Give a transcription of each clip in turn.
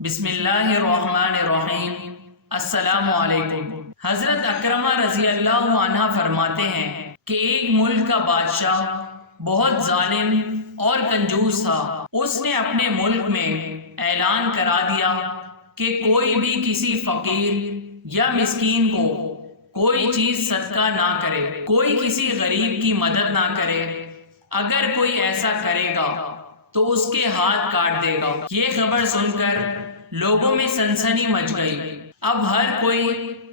بسم اللہ الرحمن الرحیم۔ السلام علیکم۔ حضرت اکرمہ رضی اللہ عنہ فرماتے ہیں کہ ایک ملک کا بادشاہ بہت ظالم اور کنجوس تھا۔ اس نے اپنے ملک میں اعلان کرا دیا کہ کوئی بھی کسی فقیر یا مسکین کو کوئی چیز صدقہ نہ کرے، کوئی کسی غریب کی مدد نہ کرے۔ اگر کوئی ایسا کرے گا تو اس کے ہاتھ کاٹ دے گا۔ یہ خبر سن کر لوگوں میں سنسنی مچ گئی۔ اب ہر کوئی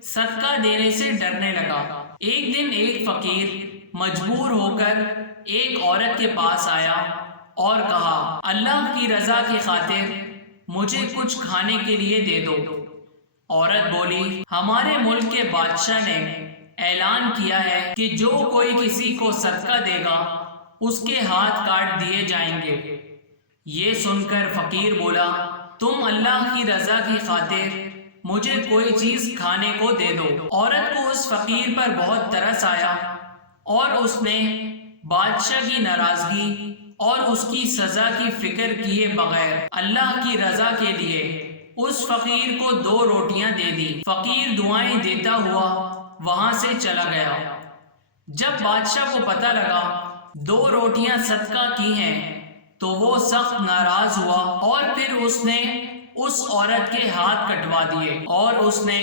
صدقہ دینے سے ڈرنے لگا۔ ایک دن ایک فقیر مجبور ہو کر ایک عورت کے پاس آیا اور کہا، اللہ کی رضا کی خاطر مجھے کچھ کھانے کے لیے دے دو۔ عورت بولی، ہمارے ملک کے بادشاہ نے اعلان کیا ہے کہ جو کوئی کسی کو صدقہ دے گا اس کے ہاتھ کاٹ دیے جائیں گے۔ یہ سن کر فقیر بولا، تم اللہ کی رضا کی خاطر مجھے کوئی چیز کھانے کو دے دو۔ عورت کو اس فقیر پر بہت ترس آیا اور اس نے بادشاہ کی ناراضگی اور اس کی سزا کی فکر کیے بغیر اللہ کی رضا کے لیے اس فقیر کو 2 روٹیاں دے دی۔ فقیر دعائیں دیتا ہوا وہاں سے چلا گیا۔ جب بادشاہ کو پتہ لگا 2 روٹیاں صدقہ کی ہیں تو وہ سخت ناراض ہوا اور پھر اس نے اس عورت کے ہاتھ کٹوا دیے اور اس نے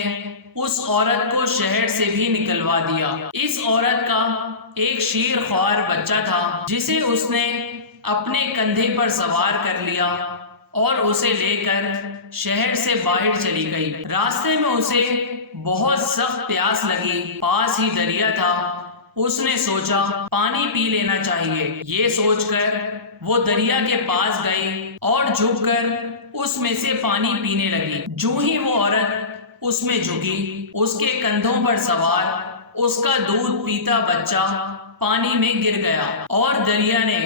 اس عورت کو شہر سے بھی نکلوا دیا۔ اس عورت کا ایک شیر خوار بچہ تھا جسے اس نے اپنے کندھے پر سوار کر لیا اور اسے لے کر شہر سے باہر چلی گئی۔ راستے میں اسے بہت سخت پیاس لگی، پاس ہی دریا تھا۔ اس نے سوچا پانی پی لینا چاہیے۔ یہ سوچ کر وہ دریا کے پاس گئی اور جھک کر اس میں سے پانی پینے لگی۔ جو ہی وہ عورت اس میں جھکی، اس کے کندھوں پر سوار اس کا دودھ پیتا بچہ پانی میں گر گیا اور دریا نے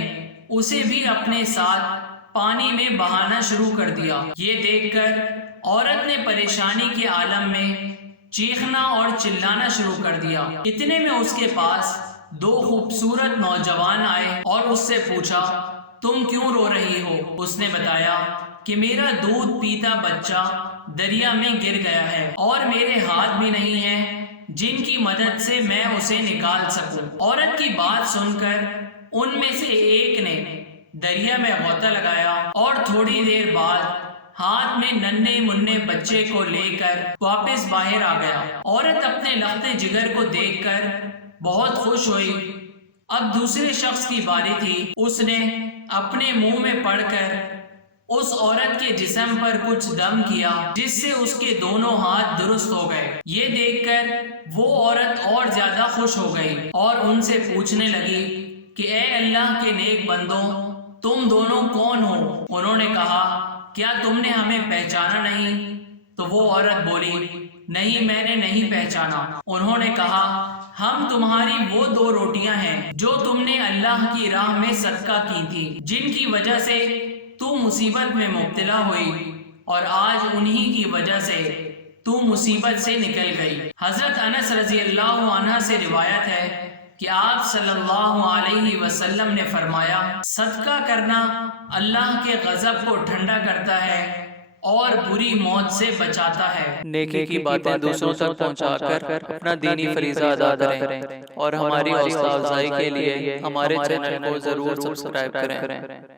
اسے بھی اپنے ساتھ پانی میں بہانا شروع کر دیا۔ یہ دیکھ کر عورت نے پریشانی کے عالم میں چیخنا اور چلانا شروع کر دیا۔ اتنے میں اس کے پاس 2 خوبصورت نوجوان آئے اور اس سے پوچھا، تم کیوں رو رہی ہو؟ اس نے بتایا کہ میرا دودھ پیتا بچہ دریا میں گر گیا ہے اور میرے ہاتھ بھی نہیں ہیں جن کی مدد سے میں اسے نکال سکوں۔ عورت کی بات سن کر ان میں سے ایک نے دریا میں غوطہ لگایا اور تھوڑی دیر بعد ہاتھ میں ننھے منھے بچے کو لے کر واپس باہر آ گیا۔ عورت اپنے لختے جگر کو دیکھ کر بہت خوش ہوئی۔ اب دوسرے شخص کی باری تھی۔ اس نے اپنے منہ میں پڑ کر اس عورت کے جسم پر کچھ دم کیا جس سے اس کے دونوں ہاتھ درست ہو گئے۔ یہ دیکھ کر وہ عورت اور زیادہ خوش ہو گئی اور ان سے پوچھنے لگی کہ اے اللہ کے نیک بندوں، تم دونوں کون ہو؟ انہوں نے کہا، کیا تم نے ہمیں پہچانا نہیں؟ تو وہ عورت بولی، نہیں، میں نے نہیں پہچانا۔ انہوں نے کہا، ہم تمہاری وہ 2 روٹیاں ہیں جو تم نے اللہ کی راہ میں صدقہ کی تھی، جن کی وجہ سے تو مصیبت میں مبتلا ہوئی اور آج انہی کی وجہ سے تو مصیبت سے نکل گئی۔ حضرت انس رضی اللہ عنہ سے روایت ہے کہ آپ صلی اللہ علیہ وسلم نے فرمایا، صدقہ کرنا اللہ کے غضب کو ٹھنڈا کرتا ہے اور بری موت سے بچاتا ہے۔ نیکی کی باتیں دوسروں تک پہنچا کر اپنا دینی فریضہ ادا کریں اور ہماری حوصلہ افزائی کے لیے ہمارے چینل کو ضرور سبسکرائب کریں۔